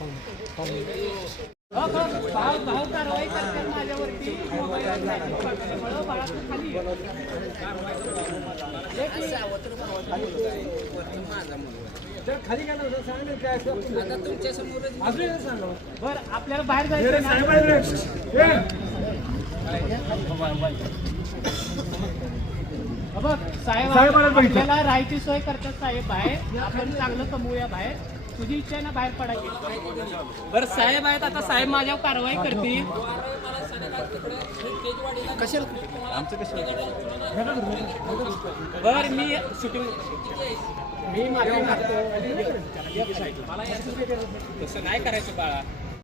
भाव कारवाई करतात माझ्यावरती खाली खाली काय तुमच्या समोर बरं आपल्याला बाहेर जायचं बघ साहेब आपल्याला राहायची सोय करतात साहेब बाहेर आपण चांगलं कमवूया बाहेर तुझी इच्छा आहे ना बाहेर पडायची बरं साहेब आहेत आता साहेब माझ्यावर कारवाई करतील बरं मी शूटिंग मी माझ्या तसं नाही करायचं बाळा